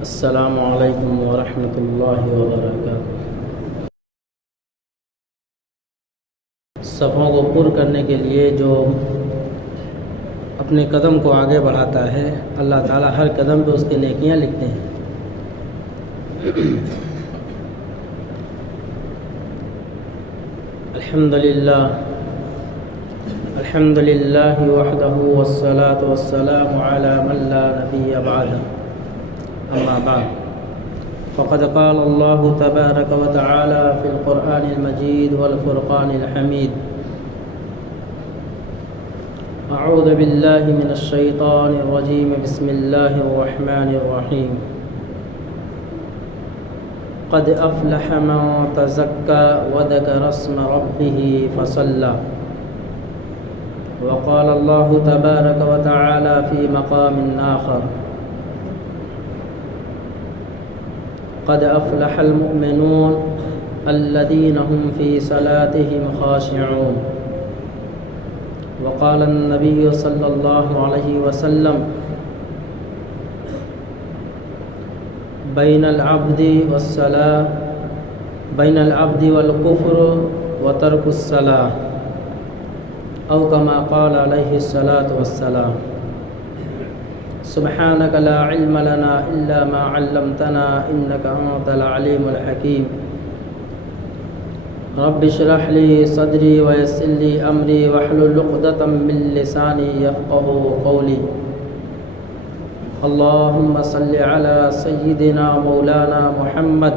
السلام علیکم ورحمۃ اللہ وبرکاتہ۔ صفوں کو پر کرنے کے لیے جو اپنے قدم کو آگے بڑھاتا ہے، اللہ تعالیٰ ہر قدم پہ اس کے نیکیاں لکھتے ہیں۔ الحمد للہ وحدہ والصلاة والسلام علی من لا نبی بعدہ، اما بعد فقد قال اللہ تبارک وتعالی فی القرآن المجید والفرقان الحمید: اعوذ باللہ من الشیطان الرجیم، بسم اللہ الرحمن الرحیم۔ قد افلح من تزکى وذکر اسم ربہ فصلی۔ وقال اللہ تبارک وتعالی فی مقام آخر: قد افلح المؤمنون الذین هم فی صلاتهم خاشعون۔ وقال النبی صلی اللہ علیہ وسلم: بین العبد والکفر وترک الصلاۃ، او کما قال علیہ الصلاۃ والسلام۔ سبحانک لا علم لنا الا ما علمتنا انک انت العلیم الحکیم۔ رب اشرح لی صدری ویسر لی امری واحلل عقدۃ من لسانی یفقهوا قولی۔ اللہم صل علی سیدنا مولانا محمد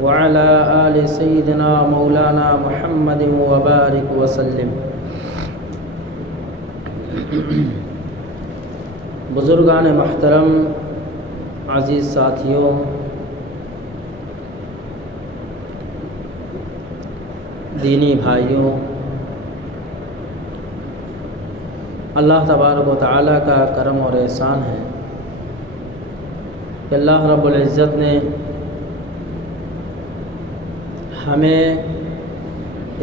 وعلی آل سیدنا مولانا محمد وبارک وسلم۔ بزرگان محترم، عزیز ساتھیوں، دینی بھائیوں، اللہ تبارک و تعالیٰ کا کرم اور احسان ہے کہ اللہ رب العزت نے ہمیں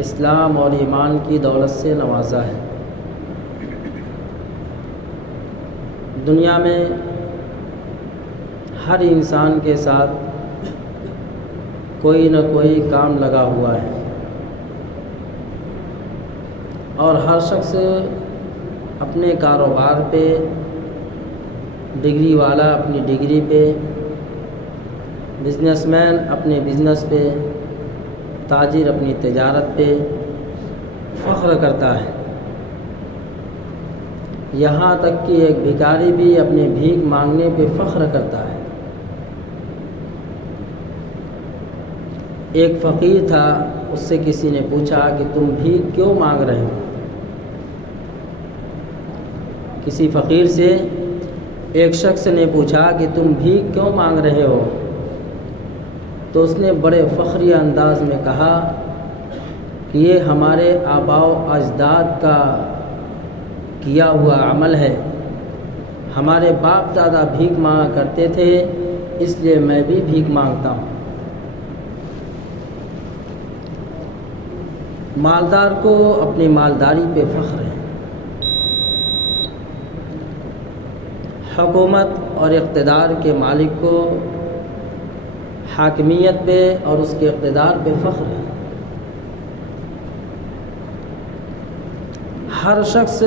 اسلام اور ایمان کی دولت سے نوازا ہے۔ دنیا میں ہر انسان کے ساتھ کوئی نہ کوئی کام لگا ہوا ہے، اور ہر شخص اپنے کاروبار پہ، ڈگری والا اپنی ڈگری پہ، بزنس مین اپنے بزنس پہ، تاجر اپنی تجارت پہ فخر کرتا ہے۔ یہاں تک کہ ایک بھکاری بھی اپنے بھیک مانگنے پہ فخر کرتا ہے۔ ایک فقیر تھا، اس سے کسی نے پوچھا کہ تم بھیک کیوں مانگ رہے ہو؟ کسی فقیر سے ایک شخص نے پوچھا کہ تم بھیک کیوں مانگ رہے ہو؟ تو اس نے بڑے فخریہ انداز میں کہا کہ یہ ہمارے آباء و اجداد کا کیا ہوا عمل ہے، ہمارے باپ دادا بھیک مانگا کرتے تھے، اس لیے میں بھی بھیک مانگتا ہوں۔ مالدار کو اپنی مالداری پہ فخر ہے۔ حکومت اور اقتدار کے مالک کو حاکمیت پہ اور اس کے اقتدار پہ فخر ہے۔ ہر شخص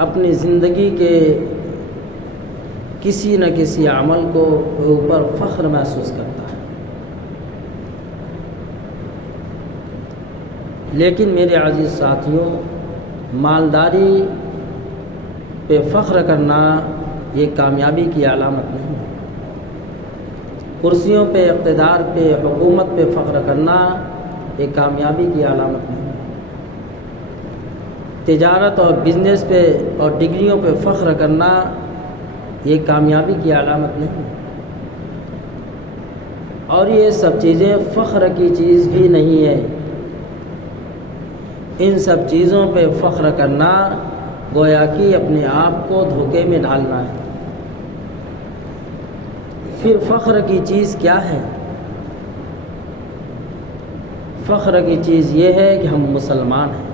اپنی زندگی کے کسی نہ کسی عمل کو اوپر فخر محسوس کرتا ہے، لیکن میرے عزیز ساتھیوں، مالداری پہ فخر کرنا یہ کامیابی کی علامت نہیں ہے۔ کرسیوں پہ، اقتدار پہ، حکومت پہ فخر کرنا یہ کامیابی کی علامت نہیں ہے۔ تجارت اور بزنس پہ اور ڈگریوں پہ فخر کرنا یہ کامیابی کی علامت نہیں ہے۔ اور یہ سب چیزیں فخر کی چیز بھی نہیں ہے۔ ان سب چیزوں پہ فخر کرنا گویا کہ اپنے آپ کو دھوکے میں ڈالنا ہے۔ پھر فخر کی چیز کیا ہے؟ فخر کی چیز یہ ہے کہ ہم مسلمان ہیں۔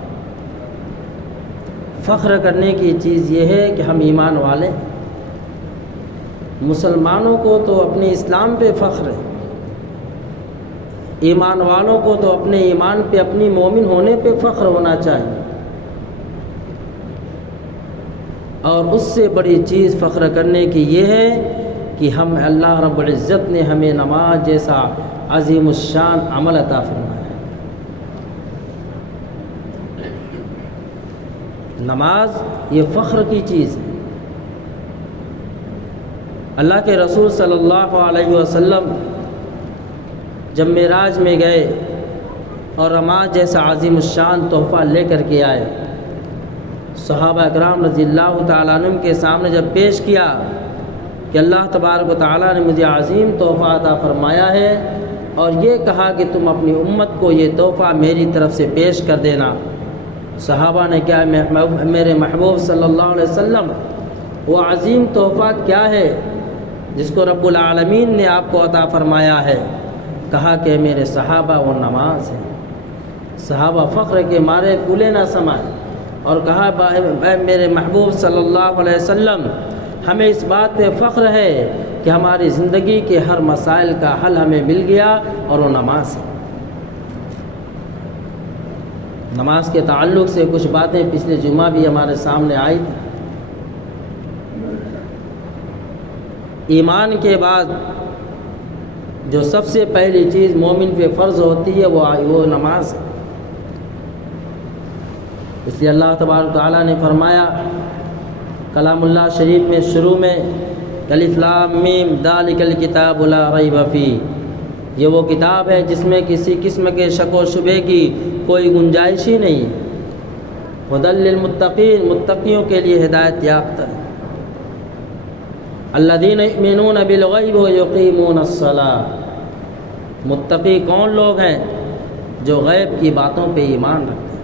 فخر کرنے کی چیز یہ ہے کہ ہم ایمان والے ہیں۔ مسلمانوں کو تو اپنے اسلام پہ فخر ہے، ایمان والوں کو تو اپنے ایمان پہ، اپنی مومن ہونے پہ فخر ہونا چاہیے، اور اس سے بڑی چیز فخر کرنے کی یہ ہے کہ ہم اللہ رب العزت نے ہمیں نماز جیسا عظیم الشان عمل عطا فرمایا ہے۔ نماز یہ فخر کی چیز ہے۔ اللہ کے رسول صلی اللہ علیہ وسلم جب معراج میں گئے اور نماز جیسا عظیم الشان تحفہ لے کر کے آئے، صحابہ اکرام رضی اللہ تعالیٰ عنہم کے سامنے جب پیش کیا کہ اللہ تبارک و تعالیٰ نے مجھے عظیم تحفہ عطا فرمایا ہے اور یہ کہا کہ تم اپنی امت کو یہ تحفہ میری طرف سے پیش کر دینا، صحابہ نے کیا میرے محبوب صلی اللہ علیہ وسلم وہ عظیم تحفہ کیا ہے جس کو رب العالمین نے آپ کو عطا فرمایا ہے؟ کہا کہ میرے صحابہ وہ نماز ہے۔ صحابہ فخر کے مارے پھولے نہ سمائے اور کہا اے میرے محبوب صلی اللہ علیہ وسلم، ہمیں اس بات پہ فخر ہے کہ ہماری زندگی کے ہر مسائل کا حل ہمیں مل گیا اور وہ نماز ہے۔ نماز کے تعلق سے کچھ باتیں پچھلے جمعہ بھی ہمارے سامنے آئی تھی۔ ایمان کے بعد جو سب سے پہلی چیز مومن پہ فرض ہوتی ہے وہ نماز ہے۔ اس لیے اللہ تبارک تعالیٰ نے فرمایا کلام اللہ شریف میں شروع میں الف لام میم ذالک الکتاب لا ریب فیہ، یہ وہ کتاب ہے جس میں کسی قسم کے شک و شبے کی کوئی گنجائش ہی نہیں، ھدی للمتقین، متقیوں کے لیے ہدایت یافتہ ہے، الذین یؤمنون بالغیب ویقیمون الصلاۃ، متقی کون لوگ ہیں؟ جو غیب کی باتوں پہ ایمان رکھتے ہیں۔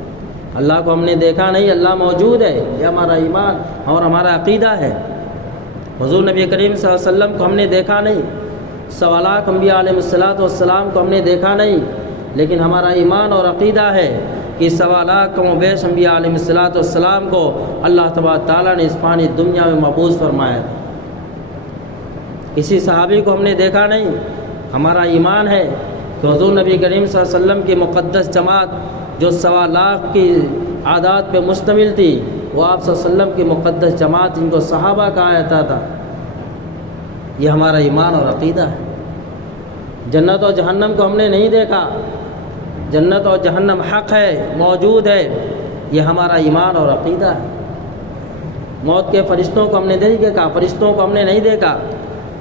اللہ کو ہم نے دیکھا نہیں، اللہ موجود ہے، یہ ہمارا ایمان اور ہمارا عقیدہ ہے۔ حضور نبی کریم صلی اللہ علیہ وسلم کو ہم نے دیکھا نہیں، سوالات انبیاء علیہ السلام کو ہم نے دیکھا نہیں، لیکن ہمارا ایمان اور عقیدہ ہے کہ سوالات کم و بیش انبیاء علیہ السلام کو اللہ تبارک تعالیٰ نے اس فانی دنیا میں مبعوث فرمایا۔ کسی صحابی کو ہم نے دیکھا نہیں، ہمارا ایمان ہے کہ حضور نبی کریم صلی اللہ علیہ وسلم کی مقدس جماعت جو 1.25 لاکھ کی اعداد پہ مشتمل تھی، وہ آپ صلی اللہ علیہ وسلم کی مقدس جماعت جن کو صحابہ کہا جاتا تھا، یہ ہمارا ایمان اور عقیدہ ہے۔ جنت اور جہنم کو ہم نے نہیں دیکھا، جنت اور جہنم حق ہے، موجود ہے، یہ ہمارا ایمان اور عقیدہ ہے۔ موت کے فرشتوں کو ہم نے نہیں دیکھا، فرشتوں کو ہم نے نہیں دیکھا،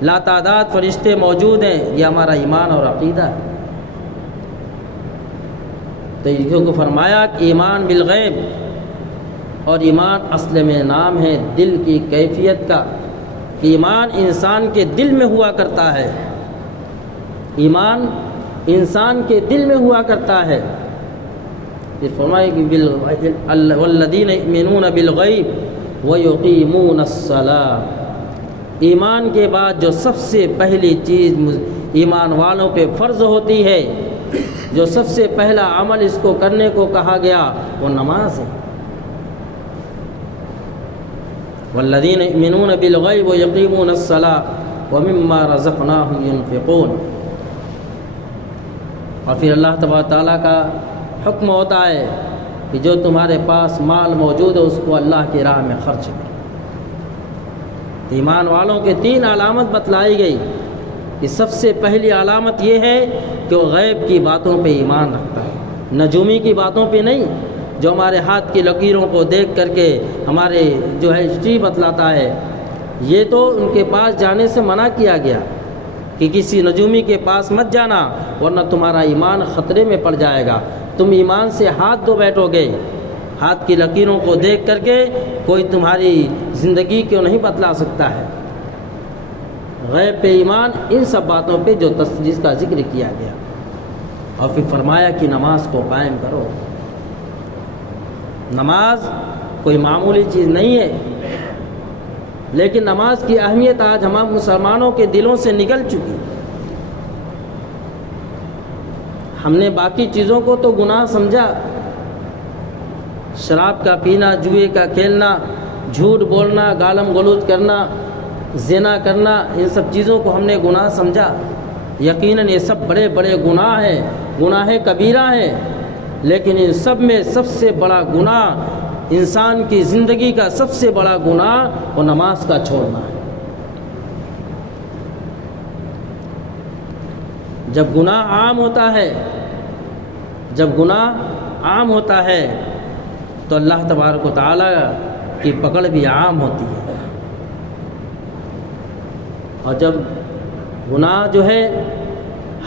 لاتعداد فرشتے موجود ہیں، یہ ہمارا ایمان اور عقیدہ ہے۔ تو یہ کو فرمایا کہ ایمان بالغیب، اور ایمان اصل میں نام ہے دل کی کیفیت کا، ایمان انسان کے دل میں ہوا کرتا ہے، ایمان انسان کے دل میں ہوا کرتا ہے۔ یہ فرمایا کہ والذین یؤمنون بالغیب ویقیمون الصلاۃ، ایمان کے بعد جو سب سے پہلی چیز ایمان والوں پہ فرض ہوتی ہے، جو سب سے پہلا عمل اس کو کرنے کو کہا گیا وہ نماز ہے۔ والذین یؤمنون بالغیب ویقیمون الصلاۃ ومما رزقناہم ینفقون، اور پھر اللہ تبارک تعالیٰ کا حکم ہوتا ہے کہ جو تمہارے پاس مال موجود ہے اس کو اللہ کی راہ میں خرچ کرو۔ ایمان والوں کے 3 علامت بتلائی گئی کہ سب سے پہلی علامت یہ ہے کہ وہ غیب کی باتوں پہ ایمان رکھتا ہے، نجومی کی باتوں پہ نہیں، جو ہمارے ہاتھ کی لکیروں کو دیکھ کر کے ہمارے جو ہے ہسٹری بتلاتا ہے، یہ تو ان کے پاس جانے سے منع کیا گیا کہ کسی نجومی کے پاس مت جانا ورنہ تمہارا ایمان خطرے میں پڑ جائے گا، تم ایمان سے ہاتھ دھو بیٹھو گے، ہاتھ کی لکیروں کو دیکھ کر کے کوئی تمہاری زندگی کیوں نہیں بتلا سکتا ہے۔ غیب پہ ایمان ان سب باتوں پہ جو جس کا ذکر کیا گیا، اور پھر فرمایا کہ نماز کو قائم کرو۔ نماز کوئی معمولی چیز نہیں ہے، لیکن نماز کی اہمیت آج ہم مسلمانوں کے دلوں سے نکل چکی۔ ہم نے باقی چیزوں کو تو گناہ سمجھا، شراب کا پینا، جوئے کا کھیلنا، جھوٹ بولنا، گالم گلوچ کرنا، زنا کرنا، ان سب چیزوں کو ہم نے گناہ سمجھا، یقیناً یہ سب بڑے بڑے گناہ ہیں، گناہ کبیرہ ہیں، لیکن ان سب میں سب سے بڑا گناہ، انسان کی زندگی کا سب سے بڑا گناہ وہ نماز کا چھوڑنا ہے۔ جب گناہ عام ہوتا ہے، جب گناہ عام ہوتا ہے تو اللہ تبارک و تعالیٰ کی پکڑ بھی عام ہوتی ہے۔ اور جب گناہ جو ہے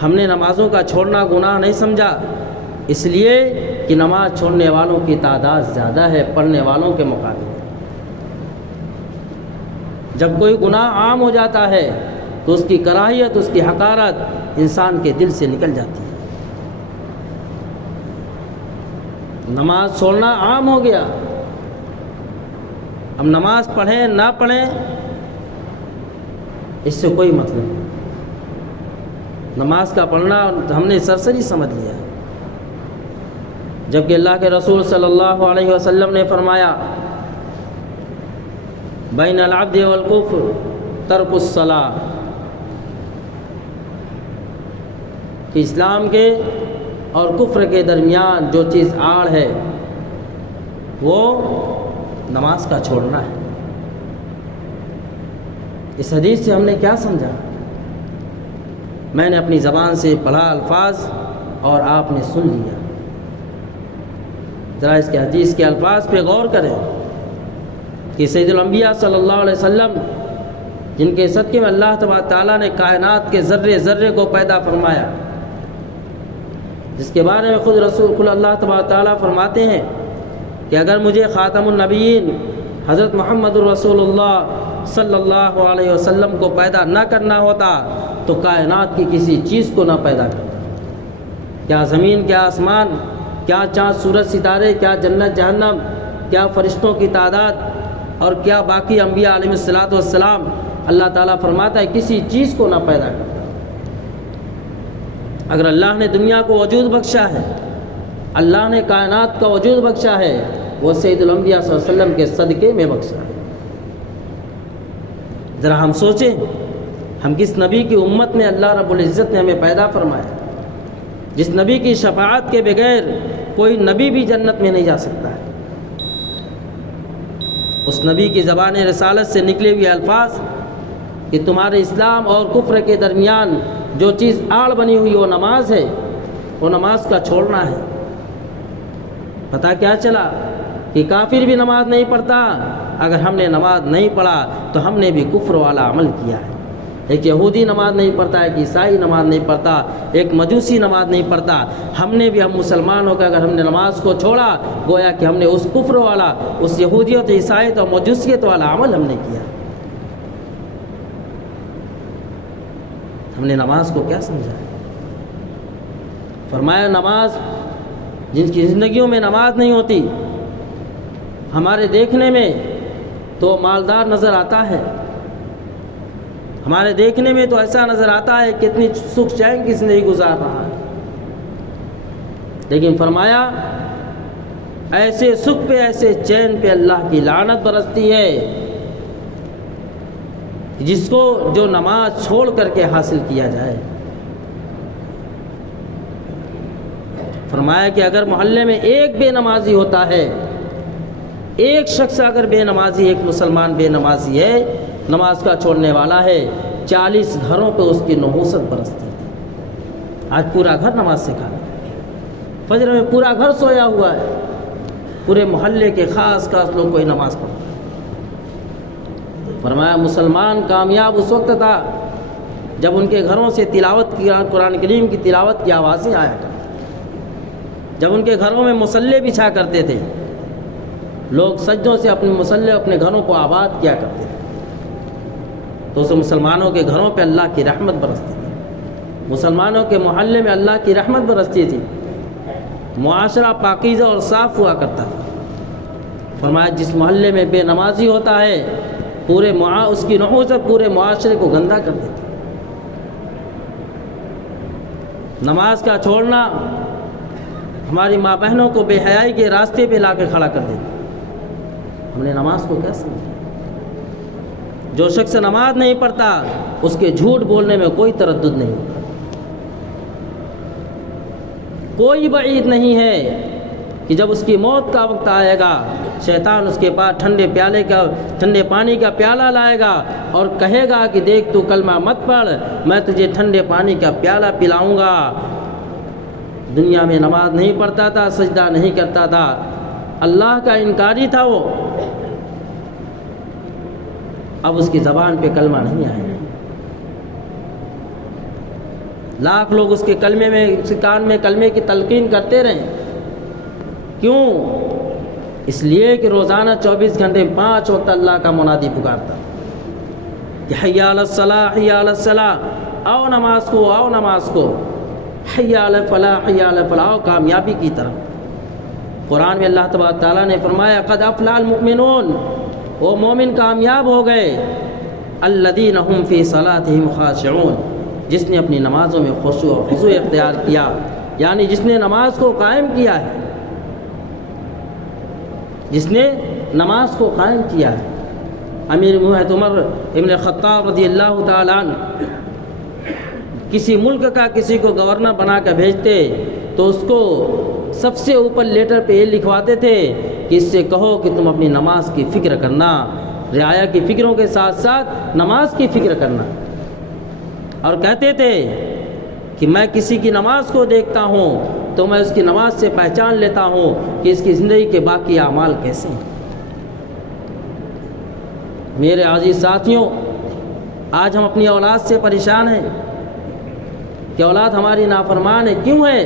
ہم نے نمازوں کا چھوڑنا گناہ نہیں سمجھا، اس لیے کہ نماز چھوڑنے والوں کی تعداد زیادہ ہے پڑھنے والوں کے مقابلے۔ جب کوئی گناہ عام ہو جاتا ہے تو اس کی کراہیت، اس کی حقارت انسان کے دل سے نکل جاتی ہے۔ نماز چھوڑنا عام ہو گیا، اب نماز پڑھیں نہ پڑھیں اس سے کوئی مطلب نہیں، نماز کا پڑھنا ہم نے سرسری سمجھ لیا، جبکہ اللہ کے رسول صلی اللہ علیہ وسلم نے فرمایا بین العبد والکفر ترک الصلاۃ، کہ اسلام کے اور کفر کے درمیان جو چیز آڑ ہے وہ نماز کا چھوڑنا ہے۔ اس حدیث سے ہم نے کیا سمجھا؟ میں نے اپنی زبان سے پڑھا الفاظ اور آپ نے سن لیا، ذرا اس کے حدیث کے الفاظ پہ غور کریں کہ سید الانبیاء صلی اللہ علیہ وسلم جن کے صدقے میں اللہ تبارک تعالیٰ نے کائنات کے ذرے ذرے کو پیدا فرمایا، جس کے بارے میں خود اللہ تبارک تعالیٰ فرماتے ہیں کہ اگر مجھے خاتم النبیین حضرت محمد الرسول اللہ صلی اللہ علیہ وسلم کو پیدا نہ کرنا ہوتا تو کائنات کی کسی چیز کو نہ پیدا کرتا، کیا زمین، کیا آسمان، کیا چاند سورج ستارے، کیا جنت جہنم، کیا فرشتوں کی تعداد اور کیا باقی انبیاء علیہ الصلوۃ والسلام، اللہ تعالیٰ فرماتا ہے کسی چیز کو نہ پیدا کرتا۔ اگر اللہ نے دنیا کو وجود بخشا ہے، اللہ نے کائنات کا وجود بخشا ہے، وہ سید الانبیاء صلی اللہ علیہ وسلم کے صدقے میں بخشا ہے۔ ذرا ہم سوچیں، ہم کس نبی کی امت میں اللہ رب العزت نے ہمیں پیدا فرمایا، جس نبی کی شفاعت کے بغیر کوئی نبی بھی جنت میں نہیں جا سکتا ہے۔ اس نبی کی زبان رسالت سے نکلے ہوئے الفاظ کہ تمہارے اسلام اور کفر کے درمیان جو چیز آڑ بنی ہوئی وہ نماز ہے، وہ نماز کا چھوڑنا ہے۔ پتہ کیا چلا کہ کافر بھی نماز نہیں پڑھتا، اگر ہم نے نماز نہیں پڑھا تو ہم نے بھی کفر والا عمل کیا ہے۔ ایک یہودی نماز نہیں پڑھتا، ایک عیسائی نماز نہیں پڑھتا، ایک مجوسی نماز نہیں پڑھتا، ہم نے بھی، ہم مسلمان ہو کے اگر ہم نے نماز کو چھوڑا گویا کہ ہم نے اس کفر والا، اس یہودیت، عیسائیت اور مجوسیت والا عمل ہم نے کیا۔ ہم نے نماز کو کیا سمجھا؟ فرمایا نماز، جن کی زندگیوں میں نماز نہیں ہوتی، ہمارے دیکھنے میں تو مالدار نظر آتا ہے، ہمارے دیکھنے میں تو ایسا نظر آتا ہے کہ اتنی سکھ چین کی زندگی گزار رہا ہے، لیکن فرمایا ایسے سکھ پہ، ایسے چین پہ اللہ کی لعنت برستی ہے جس کو جو نماز چھوڑ کر کے حاصل کیا جائے۔ فرمایا کہ اگر محلے میں ایک بے نمازی ہوتا ہے، ایک شخص اگر بے نمازی، ایک مسلمان بے نمازی ہے، نماز کا چھوڑنے والا ہے، 40 گھروں پہ اس کی نحوست برستی ہے۔ آج پورا گھر نماز سے کھا، فجر میں پورا گھر سویا ہوا ہے، پورے محلے کے خاص لوگ کوئی نماز پڑھتا ہے۔ فرمایا مسلمان کامیاب اس وقت تھا جب ان کے گھروں سے تلاوت کی، قرآن کریم کی تلاوت کی آوازیں آیا کرتی، جب ان کے گھروں میں مصلے بچھا کرتے تھے، لوگ سجدوں سے اپنے مصلے، اپنے گھروں کو آباد کیا کرتے تھے، تو اسے مسلمانوں کے گھروں پہ اللہ کی رحمت برستی تھی، مسلمانوں کے محلے میں اللہ کی رحمت برستی تھی، معاشرہ پاکیزہ اور صاف ہوا کرتا تھا۔ فرمایا جس محلے میں بے نمازی ہوتا ہے، پورے اس کی نحوست پورے معاشرے کو گندا کر دیتی۔ نماز کا چھوڑنا ہماری ماں بہنوں کو بے حیائی کے راستے پہ لا کے کھڑا کر دیتا۔ ہم نے نماز کو کیا سمجھا؟ جو شخص نماز نہیں پڑھتا اس کے جھوٹ بولنے میں کوئی تردد نہیں، کوئی بعید نہیں ہے کہ جب اس کی موت کا وقت آئے گا شیطان اس کے پاس ٹھنڈے پانی کا پیالہ لائے گا اور کہے گا کہ دیکھ تو کلمہ مت پڑھ، میں تجھے ٹھنڈے پانی کا پیالہ پلاؤں گا۔ دنیا میں نماز نہیں پڑھتا تھا، سجدہ نہیں کرتا تھا، اللہ کا انکاری تھا وہ، اب اس کی زبان پہ کلمہ نہیں آئے گا۔ لاکھ لوگ اس کے کان میں کلمے کی تلقین کرتے رہے، کیوں؟ اس لیے کہ روزانہ 24 گھنٹے 5 وقت اللہ کا منادی پکارتا کہ حی علی الصلاح، حی علی الصلاح، آؤ نماز کو، آؤ نماز کو، حی علی الفلاح، حی علی الفلاح، آؤ کامیابی کی طرف۔ قرآن میں اللہ تبارک تعالیٰ نے فرمایا قد افلح المؤمنون، وہ مومن کامیاب ہو گئے، الذین هم فی صلاتهم خاشعون، جس نے اپنی نمازوں میں خشوع و خضوع اختیار کیا، یعنی جس نے نماز کو قائم کیا ہے، جس نے نماز کو قائم کیا ہے۔ امیر موحد عمر ابن خطاب رضی اللہ تعالیٰ عنہ کسی ملک کا کسی کو گورنر بنا کر بھیجتے تو اس کو سب سے اوپر لیٹر پہ یہ لکھواتے تھے کہ اس سے کہو کہ تم اپنی نماز کی فکر کرنا، رعایا کی فکروں کے ساتھ ساتھ نماز کی فکر کرنا، اور کہتے تھے کہ میں کسی کی نماز کو دیکھتا ہوں تو میں اس کی نماز سے پہچان لیتا ہوں کہ اس کی زندگی کے باقی اعمال کیسے ہیں۔ میرے عزیز ساتھیوں، آج ہم اپنی اولاد سے پریشان ہیں کہ اولاد ہماری نافرمان ہے، کیوں ہے؟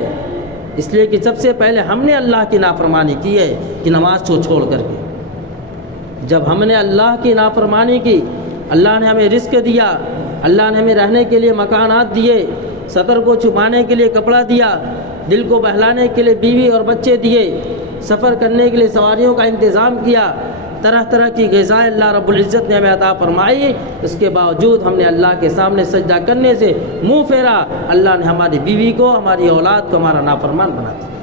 اس لیے کہ سب سے پہلے ہم نے اللہ کی نافرمانی کی ہے کہ نماز کو چھوڑ کر کے۔ جب ہم نے اللہ کی نافرمانی کی، اللہ نے ہمیں رزق دیا، اللہ نے ہمیں رہنے کے لیے مکانات دیے، سطر کو چھپانے کے لیے کپڑا دیا، دل کو بہلانے کے لیے بیوی اور بچے دیے، سفر کرنے کے لیے سواریوں کا انتظام کیا، طرح طرح کی غذائیں اللہ رب العزت نے ہمیں عطا فرمائی، اس کے باوجود ہم نے اللہ کے سامنے سجدہ کرنے سے منہ پھیرا، اللہ نے ہماری بیوی کو، ہماری اولاد کو ہمارا نافرمان بنا دیا۔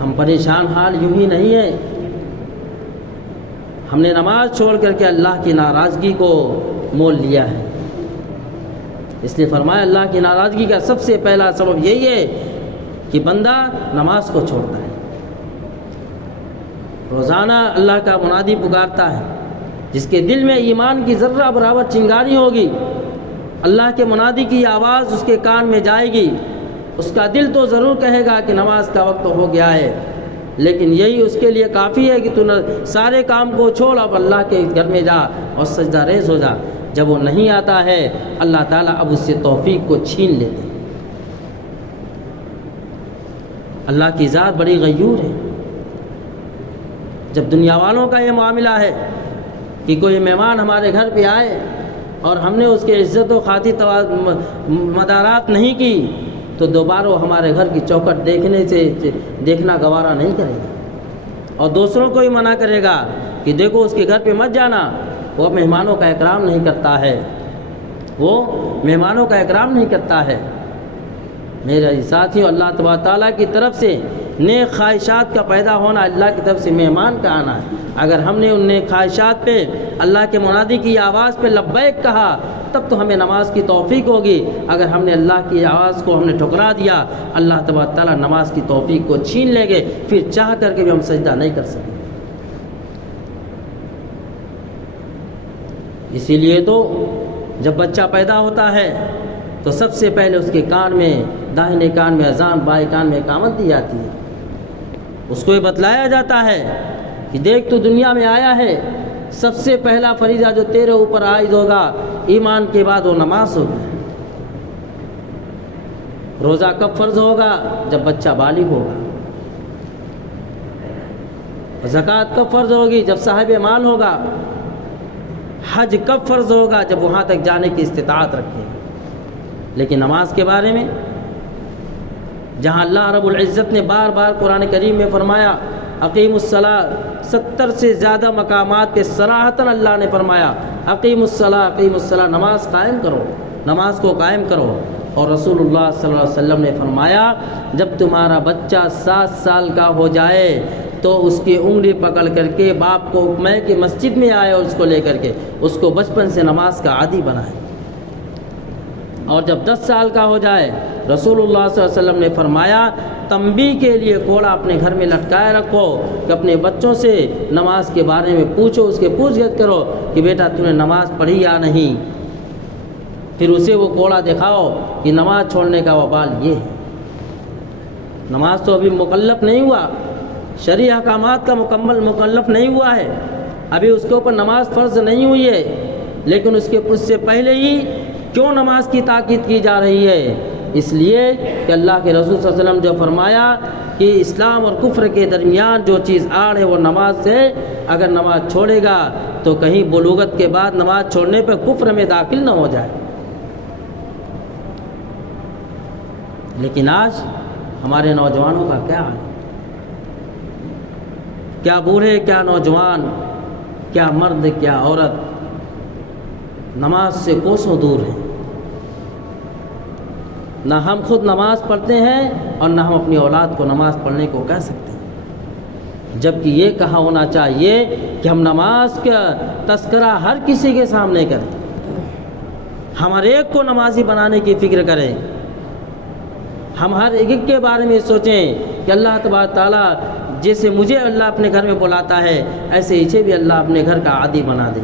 ہم پریشان حال یوں ہی نہیں ہیں، ہم نے نماز چھوڑ کر کے اللہ کی ناراضگی کو مول لیا ہے۔ اس لیے فرمایا اللہ کی ناراضگی کا سب سے پہلا سبب یہی ہے کہ بندہ نماز کو چھوڑتا ہے، روزانہ اللہ کا منادی پکارتا ہے، جس کے دل میں ایمان کی ذرہ برابر چنگاری ہوگی، اللہ کے منادی کی آواز اس کے کان میں جائے گی، اس کا دل تو ضرور کہے گا کہ نماز کا وقت ہو گیا ہے، لیکن یہی اس کے لیے کافی ہے کہ تو سارے کام کو چھوڑ، اب اللہ کے گھر میں جا اور سجدہ ریز ہو جا۔ جب وہ نہیں آتا ہے اللہ تعالیٰ اب اس سے توفیق کو چھین لیتے ہیں۔ اللہ کی ذات بڑی غیور ہے۔ جب دنیا والوں کا یہ معاملہ ہے کہ کوئی مہمان ہمارے گھر پہ آئے اور ہم نے اس کی عزت و خاطر مدارات نہیں کی تو دوبارہ ہمارے گھر کی چوکھٹ دیکھنا گوارا نہیں کرے گا، اور دوسروں کو ہی منع کرے گا کہ دیکھو اس کے گھر پہ مت جانا، وہ مہمانوں کا اکرام نہیں کرتا ہے، وہ مہمانوں کا اکرام نہیں کرتا ہے۔ میرے ساتھیوں، اللہ تبارک تعالیٰ کی طرف سے نیک خواہشات کا پیدا ہونا، اللہ کی طرف سے مہمان کا آنا ہے۔ اگر ہم نے ان نیک خواہشات پہ اللہ کے منادی کی آواز پہ لبیک کہا تب تو ہمیں نماز کی توفیق ہوگی، اگر ہم نے اللہ کی آواز کو ہم نے ٹھکرا دیا اللہ تبارک تعالیٰ نماز کی توفیق کو چھین لیں گے، پھر چاہ کر کے بھی ہم سجدہ نہیں کر سکتے۔ اسی لیے تو جب بچہ پیدا ہوتا ہے تو سب سے پہلے اس کے کان میں، داہنے کان میں اذان، بائیں کان میں اقامت دی جاتی ہے، اس کو یہ بتلایا جاتا ہے کہ دیکھ تو دنیا میں آیا ہے، سب سے پہلا فریضہ جو تیرے اوپر عائد ہوگا ایمان کے بعد وہ نماز ہوگی۔ روزہ کب فرض ہوگا؟ جب بچہ بالغ ہوگا۔ زکوٰۃ کب فرض ہوگی؟ جب صاحب مال ہوگا۔ حج کب فرض ہوگا؟ جب وہاں تک جانے کی استطاعت رکھے۔ لیکن نماز کے بارے میں جہاں اللہ رب العزت نے بار بار قرآن کریم میں فرمایا اقیم الصلاۃ، 70 سے زیادہ مقامات پہ صراحتاً اللہ نے فرمایا اقیم الصلاۃ، اقیم الصلاۃ، نماز قائم کرو، نماز کو قائم کرو۔ اور رسول اللہ صلی اللہ علیہ وسلم نے فرمایا جب تمہارا بچہ 7 سال کا ہو جائے تو اس کی انگلی پکڑ کر کے باپ کو حکمائے کہ مسجد میں آئے اور اس کو لے کر کے اس کو بچپن سے نماز کا عادی بنائے. اور جب 10 سال کا ہو جائے رسول اللہ صلی اللہ علیہ وسلم نے فرمایا تنبیہ کے لیے کوڑا اپنے گھر میں لٹکائے رکھو کہ اپنے بچوں سے نماز کے بارے میں پوچھو، اس کے پوچھ گچھ کرو کہ بیٹا تو نے نماز پڑھی یا نہیں. پھر اسے وہ کوڑا دکھاؤ کہ نماز چھوڑنے کا وبال یہ ہے. نماز تو ابھی مکلف نہیں ہوا، شرعی احکامات کا مکمل مکلف نہیں ہوا ہے، ابھی اس کے اوپر نماز فرض نہیں ہوئی ہے، لیکن اس سے پہلے ہی کیوں نماز کی تاکید کی جا رہی ہے؟ اس لیے کہ اللہ کے رسول صلی اللہ علیہ وسلم جو فرمایا کہ اسلام اور کفر کے درمیان جو چیز آڑ ہے وہ نماز سے، اگر نماز چھوڑے گا تو کہیں بلوغت کے بعد نماز چھوڑنے پہ کفر میں داخل نہ ہو جائے. لیکن آج ہمارے نوجوانوں کا کیا حال ہے؟ کیا بوڑھے، کیا نوجوان، کیا مرد، کیا عورت نماز سے کوسوں دور ہیں. نہ ہم خود نماز پڑھتے ہیں اور نہ ہم اپنی اولاد کو نماز پڑھنے کو کہہ سکتے ہیں، جبکہ یہ کہا ہونا چاہیے کہ ہم نماز کا تذکرہ ہر کسی کے سامنے کریں، ہم ہر ایک کو نمازی بنانے کی فکر کریں، ہم ہر ایک کے بارے میں سوچیں کہ اللہ تبارک تعالیٰ جیسے مجھے اللہ اپنے گھر میں بلاتا ہے ایسے اسے بھی اللہ اپنے گھر کا عادی بنا دے.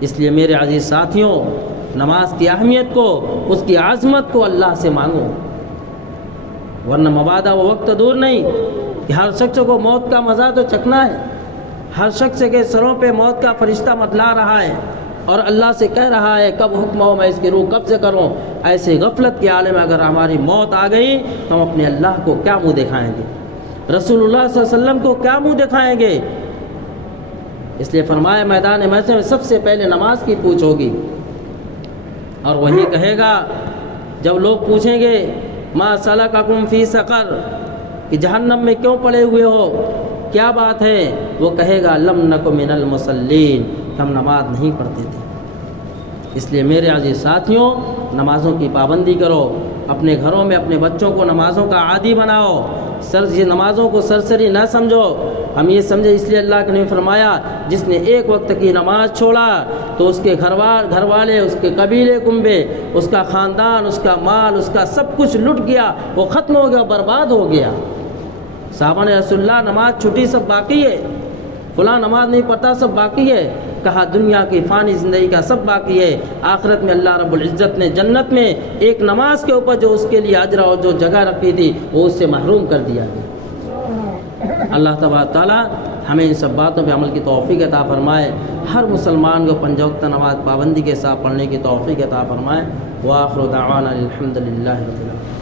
اس لیے میرے عزیز ساتھیوں، نماز کی اہمیت کو، اس کی عظمت کو اللہ سے مانگو، ورنہ مبادا وہ وقت دور نہیں کہ ہر شخص کو موت کا مزہ تو چکھنا ہے. ہر شخص کے سروں پہ موت کا فرشتہ متلا رہا ہے اور اللہ سے کہہ رہا ہے کب حکم ہو میں اس کی روح کب سے کروں. ایسے غفلت کے عالم میں اگر ہماری موت آ گئی تو ہم اپنے اللہ کو کیا منہ دکھائیں گے، رسول اللہ صلی اللہ علیہ وسلم کو کیا منہ دکھائیں گے؟ اس لیے فرمایا میدان محشر میں سب سے پہلے نماز کی پوچھ ہوگی. اور وہی کہے گا جب لوگ پوچھیں گے ما سلککم فی سقر، کہ جہنم میں کیوں پڑے ہوئے ہو، کیا بات ہے؟ وہ کہے گا لم نک من المصلین، ہم نماز نہیں پڑھتے تھے. اس لیے میرے عزیز ساتھیوں، نمازوں کی پابندی کرو، اپنے گھروں میں اپنے بچوں کو نمازوں کا عادی بناؤ، یہ نمازوں کو سرسری نہ سمجھو. ہم یہ سمجھے اس لیے اللہ نے فرمایا جس نے ایک وقت کی نماز چھوڑا تو اس کے گھر والے، اس کے قبیلے کنبے، اس کا خاندان، اس کا مال، اس کا سب کچھ لٹ گیا، وہ ختم ہو گیا، برباد ہو گیا. صحابہ نے رسول اللہ نماز چھٹی سب باقی ہے، فلاں نماز نہیں پڑھتا سب باقی ہے. کہا دنیا کی فانی زندگی کا سب باقی ہے، آخرت میں اللہ رب العزت نے جنت میں ایک نماز کے اوپر جو اس کے لیے اجر اور جو جگہ رکھی تھی وہ اس سے محروم کر دیا گیا. اللہ تبارک تعالیٰ ہمیں ان سب باتوں پہ عمل کی توفیق عطا فرمائے، ہر مسلمان کو 5 وقت نماز پابندی کے ساتھ پڑھنے کی توفیق عطا فرمائے. وآخر دعوانا الحمد للہ رب العالمین.